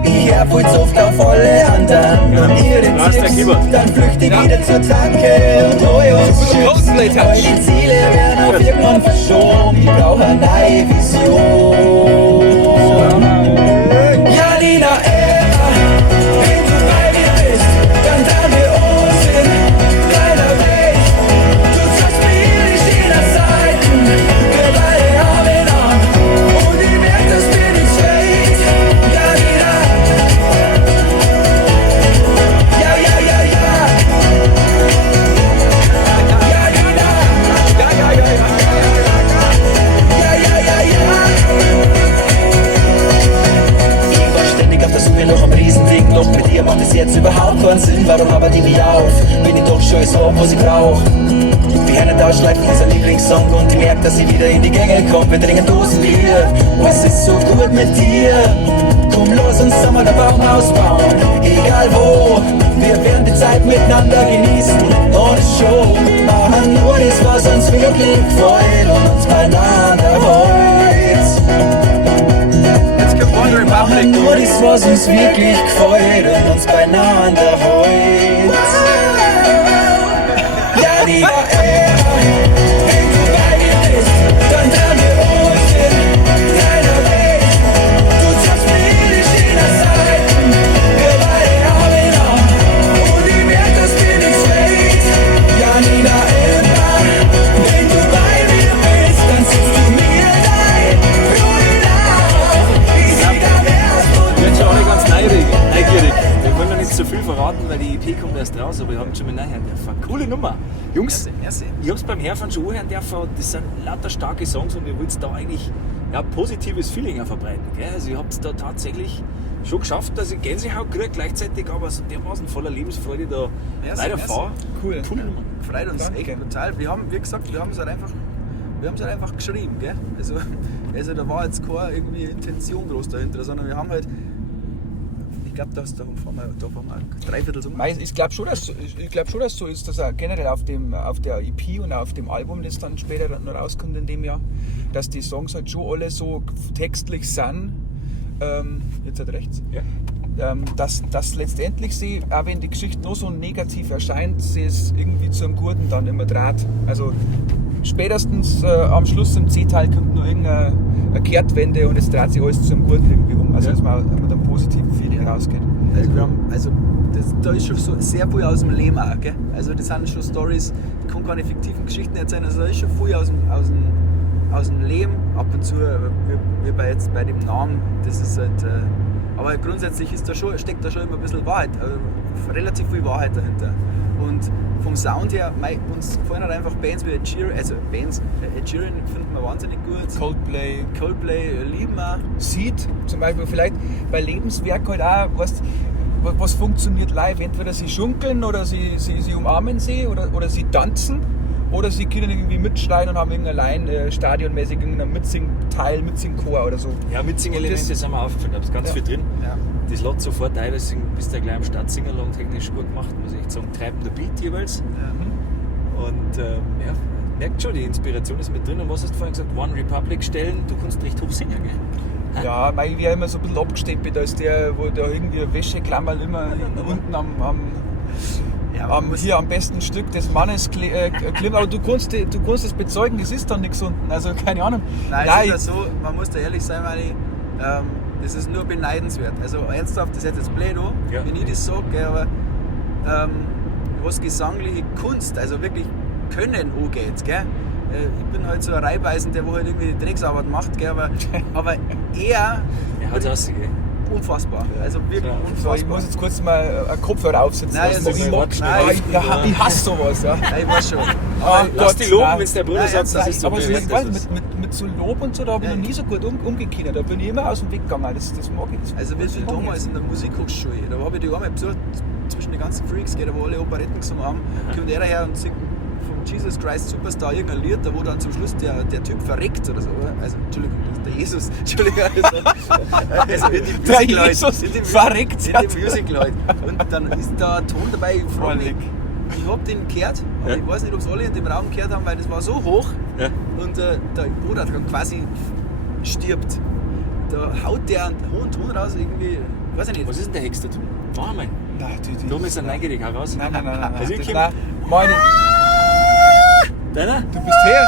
Ich hab viel zu oft auf alle anderen ihre brauchst ein Tipps. Keyboard. Dann flüchte ich wieder zur Tanke und hol uns Chips. Weil die Ziele werden auf irgendwann verschoben. Ich brauch eine neue Vision. Ja, Nina, wenn du bei mir bist, dann teilen wir uns in deiner Welt. Du sagst mir, ich stehe an Seiten, wir beide haben an. Und ich merk, das bin ich straight. Ja, Nina. Ja. Ja, Nina. Ich war ständig auf der Suche nach einem Riesending, doch mit ihr macht es jetzt überhaupt keinen Sinn. Warum aber die mich auf, wenn ich doch schon so hab, was ich brauch? Wir hören da schleifen dieser Lieblingssong und ich merk, dass ich wieder in die Gänge komm. Wir trinken Dosenbier, oh, es ist so gut mit dir. Komm, los uns zusammen ein Baumhaus bauen, egal wo. Wir werden die Zeit miteinander genießen, ohne Show. Machen nur das, was uns wirklich gefällt und uns beieinander hält. Jetzt kommt One Republic. Nur das, was uns wirklich gefällt und uns beieinander hält. Ja, Nina, wenn du bei mir bist, dann teilen wir uns in deiner Welt. Du sagst mir, ich stehe an der Seite, kommt erst raus, aber ich habe schon mal nachhören dürfen. Coole Nummer. Jungs, Merci. ich habe es beim Herfahren schon anhören dürfen, das sind lauter starke Songs und ihr wollt da eigentlich positives Feeling auch verbreiten. Gell? Also ihr habt es da tatsächlich schon geschafft, dass ich Gänsehaut kriege, gleichzeitig aber so dermaßen voller Lebensfreude da Merci, weiterfahre. Cool. Coole Nummer. Freut uns Danke. echt total. Wir haben, wie gesagt, wir haben es halt einfach geschrieben. Gell? Also da war jetzt keine irgendwie Intention groß dahinter, sondern wir haben halt, ich glaube, da fahren wir dreiviertel so. Ich glaube schon, dass so ist, dass er generell auf der EP und auf dem Album, das dann später noch rauskommt in dem Jahr, dass die Songs halt schon alle so textlich sind, jetzt halt rechts, dass letztendlich sie, auch wenn die Geschichte noch so negativ erscheint, sie es irgendwie zum Guten dann immer dreht. Also spätestens am Schluss im C-Teil kommt noch irgendeine Kehrtwende und es dreht sich alles zum Guten irgendwie um. Also dass man mit einem positiven Feeling rausgeht. Da ist schon so sehr viel aus dem Leben auch, gell? Also das sind schon Stories, ich kann keine fiktiven Geschichten erzählen, also da ist schon viel aus dem Leben, ab und zu, wie bei dem Namen, das ist halt, aber grundsätzlich steckt da schon immer ein bisschen Wahrheit, relativ viel Wahrheit dahinter. Und vom Sound her, uns gefallen halt einfach Bands wie Ed Sheeran, Ed Sheeran finden wir wahnsinnig gut. Coldplay lieben wir. Seed zum Beispiel, vielleicht bei Lebenswerk halt auch, was funktioniert live, entweder sie schunkeln oder sie umarmen sie oder sie tanzen oder sie können irgendwie mitschreien und haben irgendein allein stadionmäßig irgendein Mitsing-Teil, Mitsing-Chor oder so. Ja, Mitsing-Elemente sind mir aufgefallen, da ist ganz viel drin. Ja. Das lädt sofort ein, deswegen bist du ja gleich am Start Singalong technisch gut gemacht, muss ich echt sagen. Treibender Beat jeweils. Ja. Und merkt schon, die Inspiration ist mit drin. Und was hast du vorhin gesagt? One Republic stellen, du kannst recht hoch singen, gell? Ja, ich wäre immer so ein bisschen abgesteppt als der, wo da irgendwie eine Wäscheklammer immer unten hier am besten Stück des Mannes klimmt. Aber du kannst es bezeugen, das ist dann nichts unten. Also keine Ahnung. Nein, es ist ja so, man muss da ehrlich sein, das ist nur beneidenswert. Also ernsthaft, das ist jetzt blöd an, wenn ich das sage, aber was gesangliche Kunst, also wirklich Können angeht, gell? Ich bin halt so ein Reibeisen, der wo halt irgendwie die Drecksarbeit macht, gell? Aber er hat es ausgegeben. unfassbar. Also wirklich So, unfassbar. ich muss jetzt kurz mal einen Kopfhörer aufsetzen. Nein, lassen. das ist Ich hasse sowas. Ja. Nein, ich weiß schon. Lass die loben, nein. wenn es der Bruder Nein, sagt, das ernsthaft. ist so. Aber wie so, wert ich das weiß, ist. mit so Lob und so, da habe ich noch nie so gut umgekommen. Da bin ich immer aus dem Weg gegangen. Das mag ich. Also wir sind damals in der Musikhochschule, da habe ich die einmal besucht, zwischen den ganzen Freaks, da wo alle Operetten gesungen haben, kommt er her und singt vom Jesus Christ Superstar irgendein Lied, da wo dann zum Schluss der Typ verreckt oder so, oder? Also Entschuldigung, das ist der Jesus, Entschuldigung, also in dem Der Musical Jesus in dem verreckt. in dem Musical halt. Und dann ist da ein Ton dabei, ich frage mich, ich habe den gehört, aber Ja. ich weiß nicht, ob es alle in dem Raum gehört haben, weil das war so hoch Ja. und der Bruder quasi stirbt. Da haut der einen hohen Ton raus, irgendwie, weiß ich nicht. Was ist denn der Hex dazu? Mach einmal. Nein, Darum ist er neugierig, hau raus. Nein. Also ich komm- Nein, meine, Deiner? du bist her.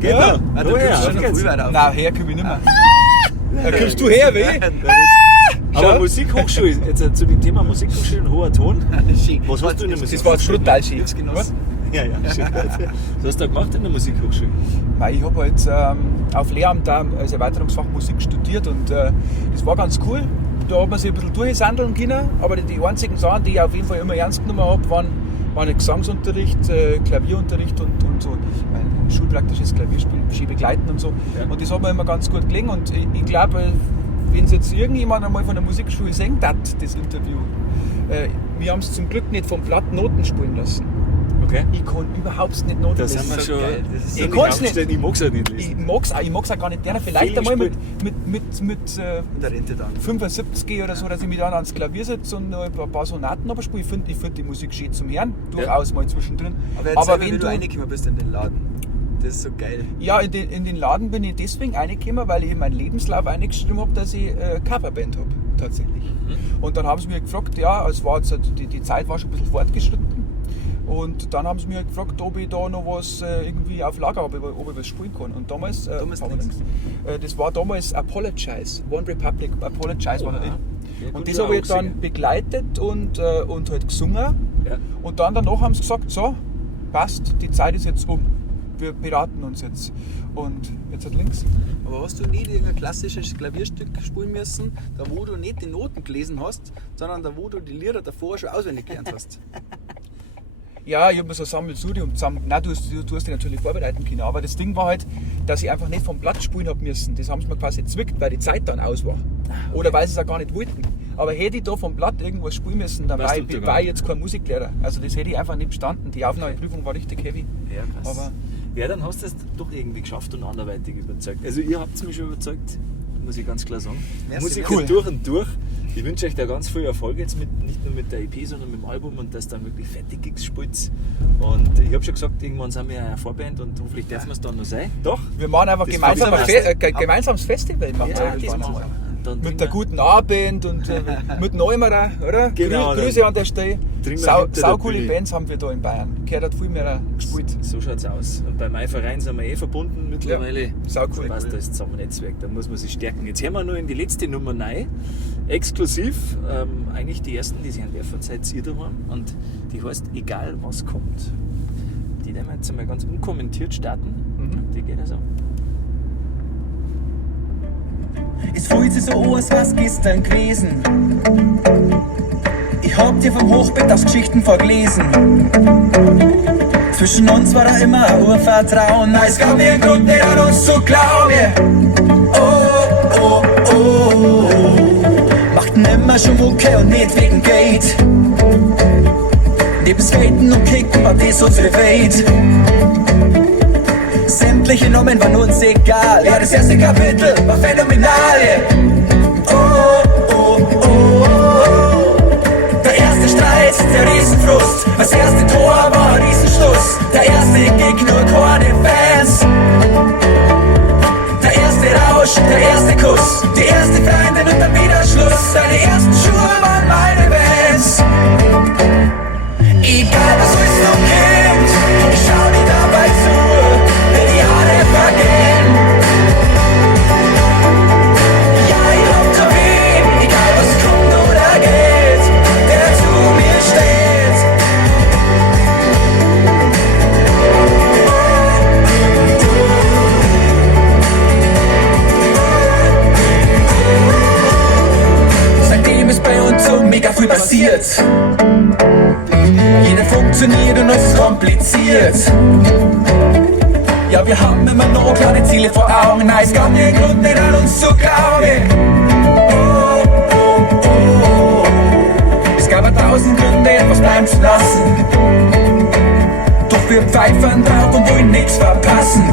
Geht Ja. noch. Ah, du Da her, kommst schon auf noch geht's. früh weiter auf. Nein, her komm ich nicht mehr. Da kommst du her, weh? Aber Schau. Musikhochschule, jetzt zu dem Thema Musikhochschule und hoher Ton. Was hast du in der Das war jetzt brutal schön. Jetzt genossen. Ja, schön. Was hast du da gemacht in der Musikhochschule? Ich habe halt auf Lehramt da als Erweiterungsfach Musik studiert und das war ganz cool. Da hat man sich ein bisschen durchsandeln können, aber die einzigen Sachen, die ich auf jeden Fall immer ernst genommen habe, waren Gesangsunterricht, Klavierunterricht und so. Schulpraktisches Klavierspiel, begleiten und so. Ja. Und das hat mir immer ganz gut gelingen und ich glaube, wenn es jetzt irgendjemand einmal von der Musikschule sehen darf, das Interview, wir haben es zum Glück nicht vom Blatt Noten spielen lassen. Okay. Ich kann überhaupt nicht Noten Da lesen. sind wir schon. geil. Das ist so ähnlich kann's nicht. aufgestellt. Ich mag es auch nicht lesen. Ich mag's auch gar nicht lernen. Vielleicht Viel einmal mit In der Rente dann. 75 oder so, dass ich mich dann ans Klavier setze und noch ein paar Sonaten abspiele. Ich finde die Musik schön zum Hören, durchaus mal zwischendrin. Aber erzähl mir, wie du reingekommen bist in den Laden. Das ist so geil. Ja, in den Laden bin ich deswegen reingekommen, weil ich in meinen Lebenslauf eingeschrieben habe, dass ich Coverband habe, tatsächlich. Und dann haben sie mich gefragt, ja, es war jetzt, die Zeit war schon ein bisschen fortgeschritten. Und dann haben sie mich gefragt, ob ich da noch was irgendwie auf Lager habe, ob ich was spielen kann. Und damals das war damals Apologize, One Republic, Apologize war da drin. Ja, Und gut, das ja, habe ich auch dann singen. begleitet und halt gesungen. Ja. Und dann danach haben sie gesagt, so, passt, die Zeit ist jetzt um. wir beraten uns jetzt. Und jetzt hat links. Aber hast du nicht irgendein klassisches Klavierstück spielen müssen, da wo du nicht die Noten gelesen hast, sondern da wo du die Lieder davor schon auswendig gelernt hast? Ja, ich habe mir so ein Sammelsurium zusammen. Nein, du hast dich natürlich vorbereiten können. Aber das Ding war halt, dass ich einfach nicht vom Blatt spielen habe müssen. Das haben sie mir quasi gezwickt, weil die Zeit dann aus war. Oder weil sie es auch gar nicht wollten. Aber hätte ich da vom Blatt irgendwas spielen müssen, dann war ich jetzt kein Musiklehrer. Also das hätte ich einfach nicht bestanden. Die Aufnahmeprüfung war richtig heavy. Ja, krass. Aber ja, dann hast du es doch irgendwie geschafft und anderweitig überzeugt. Also ihr habt es mich schon überzeugt, muss ich ganz klar sagen. Merci, Musik cool. ist durch und durch. Ich wünsche euch da ganz viel Erfolg jetzt nicht nur mit der EP, sondern mit dem Album und dass dann wirklich fette Gigs spielt. Und ich habe schon gesagt, irgendwann sind wir eine Vorband und hoffentlich dürfen wir es dann noch sein. Doch? wir machen einfach Das gemeinsames Festival. Machen wir das irgendwann machen mal. wir. Dann Mit trinken der wir- guten A-Band und mit Neumerer, oder? Genau, Grüße an der Stelle. trinken wir hinter der Saucoole Bühne. Bands haben wir da in Bayern. Gehört hat viel mehr gespielt. So schaut es aus. Und bei meinem Verein sind wir verbunden mittlerweile. Ja, saucool. Passt das zusammen Netzwerk, da muss man sich stärken. Jetzt hören wir noch in die letzte Nummer rein. Exklusiv. Eigentlich die ersten, die sie hören dürfen, seid ihr daheim. Und die heißt Egal was kommt. Die werden wir jetzt einmal ganz unkommentiert starten. Die geht also. Es fühlt sich so an, als wär's gestern gewesen. Ich hab dir vom Hochbett aus Geschichten vorgelesen. Zwischen uns war da immer ein Urvertrauen. Es gab mir einen Grund nicht an uns zu glauben. Oh, oh, oh. Machten immer schon Mucke und nicht wegen Geld. Neben Skaten und Kicken war das unsere Welt. Sämtliche Namen waren uns egal. Ja, das erste Kapitel war phänomenal. Oh, oh, oh, oh. Der erste Streit, der Riesenfrust. Das erste Tor war ein Riesenschluss. Der erste Gig, nur keine Fans. Der erste Rausch, der erste Kuss. Die erste Freundin und dann wieder Schluss. Deine ersten Schuhe waren meine Vans. Egal was uns noch kommt, ich schau dir dabei zu, wenn die Jahre vergehen. Ja, ich hab zu wen, egal was kommt oder geht, der zu mir steht. Seitdem ist bei uns so mega viel passiert. Jeder funktioniert und es ist kompliziert. Ja, wir haben immer noch kleine Ziele vor Augen. Nein, es gab nie Grund nicht an uns zu glauben. Oh, oh, oh. Es gab 1000 Gründe, etwas bleiben zu lassen. Doch wir pfeifen drauf und wollen nichts verpassen.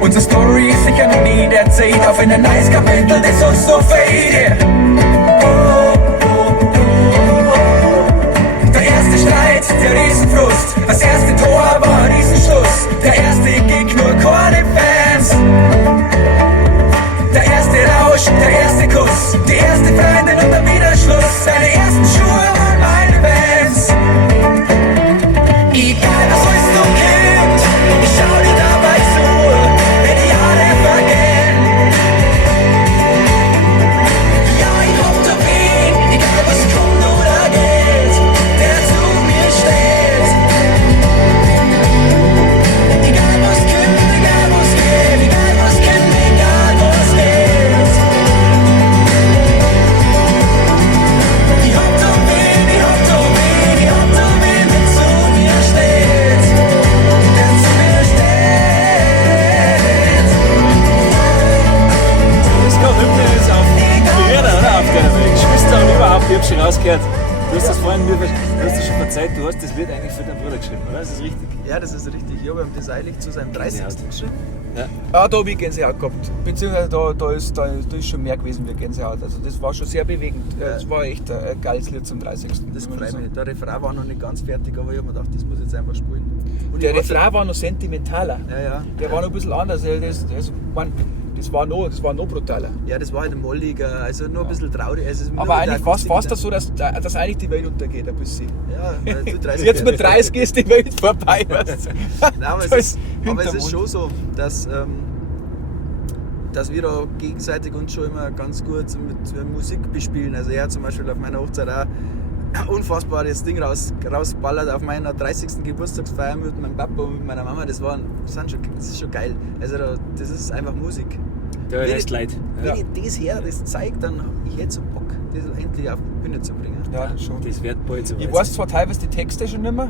Unsere Story ist sicher noch nie erzählt. Auf ein neues Kapitel, das uns so fehlt. Streit, der Riesenfrust. Das erste Tor war ein Riesenschluss. Der erste Gig, nur keine Fans. Der erste Rausch, der erste Kuss. Die erste Freundin und dann wieder Schluss. Deine ersten Schuhe waren meine Vans. Egal was uns noch gibt, ich schau dir dabei zu, wenn die Jahre vergehen. Ja, ich hab zu wen, egal was kommt oder geht, der zu mir steht. Egal was kommt, egal was geht, egal was kommt, egal was geht. Ich hab zu wen, ich hab zu wen, ich hab zu wen, der zu mir steht. Der zu mir steht. Das kommt übrigens auf Lieder, oder? Auf der Geschwister und überhaupt, ich hab schon rausgehört. Du hast das vorhin mir schon verzeiht, du hast das Lied eigentlich für deinen Bruder geschrieben, oder? Ist das richtig? Ja, das ist richtig. Ich habe ihm das eigentlich zu seinem 30. geschrieben. Ja. Ah, da habe ich Gänsehaut gehabt. Beziehungsweise da ist schon mehr gewesen wie Gänsehaut. Also das war schon sehr bewegend. Das war echt ein geiles Lied zum 30. Das muss man freut sagen. mich. Der Refrain war noch nicht ganz fertig, aber ich habe mir gedacht, das muss ich jetzt einfach spielen. Und Der ich warte- Refrain war noch sentimentaler. Ja. Der war noch ein bisschen anders. Das war noch brutaler. Ja, das war halt molliger, also nur ein bisschen traurig. Also nur Aber mit der eigentlich war es Akustik fast so, dass eigentlich die Welt untergeht ein bisschen. Ja, du 30 Jetzt mit 30 ist die Welt vorbei. Weißt du? Nein, aber, Da es ist Hintergrund. schon so, dass wir da gegenseitig uns schon immer ganz gut mit Musik bespielen. Also er hat zum Beispiel auf meiner Hochzeit auch unfassbar das Ding rausballert auf meiner 30. Geburtstagsfeier mit meinem Papa und mit meiner Mama. Das ist schon geil. Also das ist einfach Musik. Der Rest leid. Wenn ich das her, das zeigt, dann ich hätte so Bock, das endlich auf die Bühne zu bringen. Ja, das schon. Das wird bald so Ich weit weiß zwar teilweise die Texte schon nicht mehr.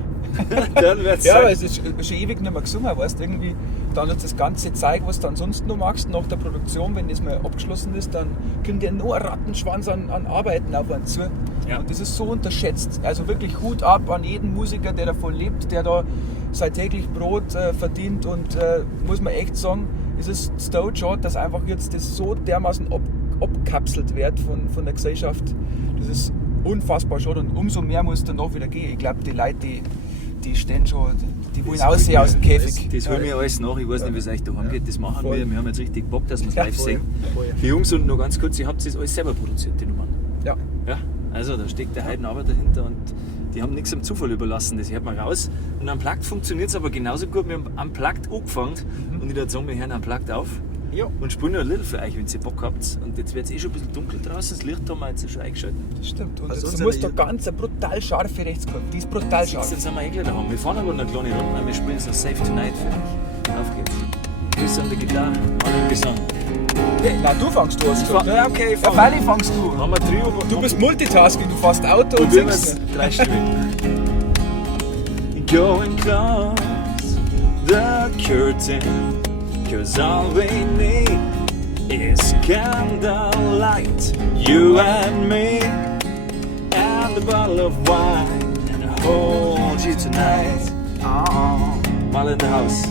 Dann wird's Ja, sein. aber es ist schon ewig nicht mehr gesungen, weißt du, irgendwie dann jetzt das ganze Zeug, was du ansonsten noch machst, nach der Produktion, wenn das mal abgeschlossen ist, dann kommt ja nur ein Rattenschwanz an Arbeiten auf einen zu. Ja. Und das ist so unterschätzt. Also wirklich Hut ab an jeden Musiker, der davon lebt, der da sein täglich Brot verdient und muss man echt sagen, es ist so schade, dass einfach jetzt das so dermaßen abkapselt wird von der Gesellschaft. Das ist unfassbar schade und umso mehr muss danach wieder gehen. Ich glaube, die Leute, die stehen schon, die wollen aussehen aus dem Käfig. Das holen wir alles nach. Ich weiß nicht, wie es euch daheim geht. Das machen Voll. wir. Wir haben jetzt richtig Bock, dass wir es Ja, live voll. sehen. Voll. Die Jungs und noch ganz kurz, ihr habt das alles selber produziert, die Nummern. Ja. Ja, also da steckt der Heidenarbeit dahinter und die haben nichts am Zufall überlassen. Das hört man raus. Und am Unplugged funktioniert es aber genauso gut. Wir haben Unplugged angefangen und ich würde sagen, wir hören Unplugged auf. Ja. Und spielen noch ein Little für euch, wenn ihr Bock habt. Und jetzt wird es schon ein bisschen dunkel draußen. Das Licht haben wir jetzt schon eingeschaltet. Das stimmt. Und Also jetzt unsere musst du ganz eine brutal scharfe Rechtskurve. Die ist brutal scharf. Jetzt sind wir gleich daheim. Wir fahren aber noch eine kleine Runde, weil wir spielen so Save Tonight für euch. Auf geht's. Chris an der Gitarre, alle im Gesang. Nein, du fangst du an. Ja, okay, ich Ja, fang. Fali fangst du. Haben wir Trio. Du bist Multitasking, du fährst Auto und Probieren singst. wir's 3 Stimmen. Go and close the curtain, 'cause all we need is candlelight, you and me, and a bottle of wine, and I hold you tonight. Mal in the house.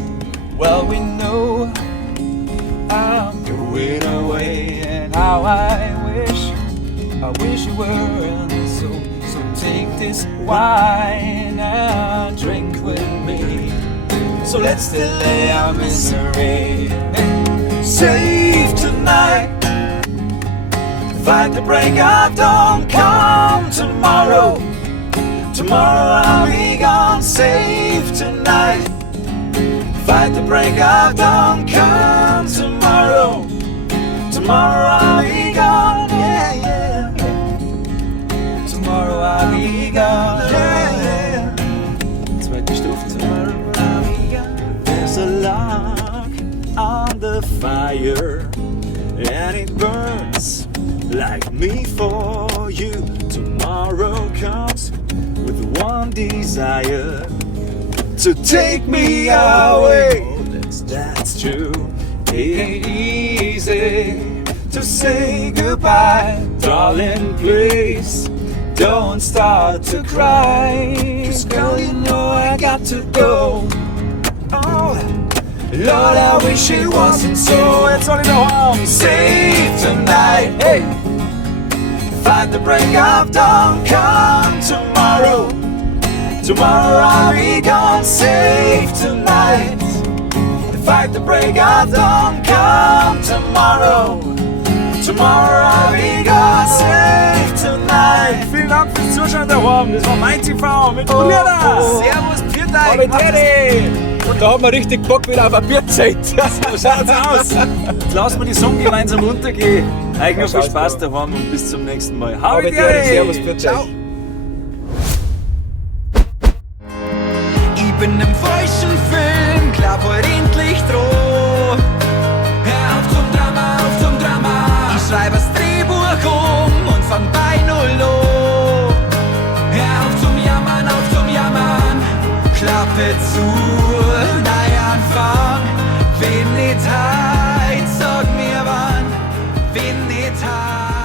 Well, we know I'm going away, and how I wish you weren't. So take this wine and drink with me. So let's delay our misery. Save tonight. Fight the break of dawn. Come tomorrow. Tomorrow I'll be gone. Save tonight. Fight the break of dawn. Come tomorrow. Tomorrow I'll be gone. Yeah, yeah. Tomorrow I'll be gone. Yeah, yeah. Zweite Strophe. Tomorrow I'll be gone. There's a log on the fire, and it burns like me for you. Tomorrow comes with one desire, to take me away. That's true. It ain't easy to say goodbye, darling. Please don't start to cry, 'cause girl, you know I got to go. Oh, Lord, I wish it wasn't so. It's only the home. Save tonight. Hey, Fight the break of dawn. Come tomorrow. Tomorrow I'll be gone. Save tonight. Fight the break of dawn. Come tomorrow. Tomorrow I'll be gone. Save tonight. vielen Dank fürs Zuschauen daheim. Das war mein TV mit Juliana. Servus, Pfiat Aber Daddy! Und da haben wir richtig Bock wieder auf eine Bierzeit. So schaut's aus. Jetzt lassen wir die Sonne gemeinsam runtergehen. Euch noch viel schaut's Spaß aus. daheim und bis zum nächsten Mal. Aber Howdy, Daddy, servus, Daddy. Bierzeit. Ciao. Ich bin im falschen Film, glaub heute endlich dran. Hör auf zum Drama, ich schreibe das Drehbuch um und fang bei Null an. Hör auf zum Jammern, Klappe zu, Neuanfang. Wenn nicht heut, sag mir wann, wenn nicht heut.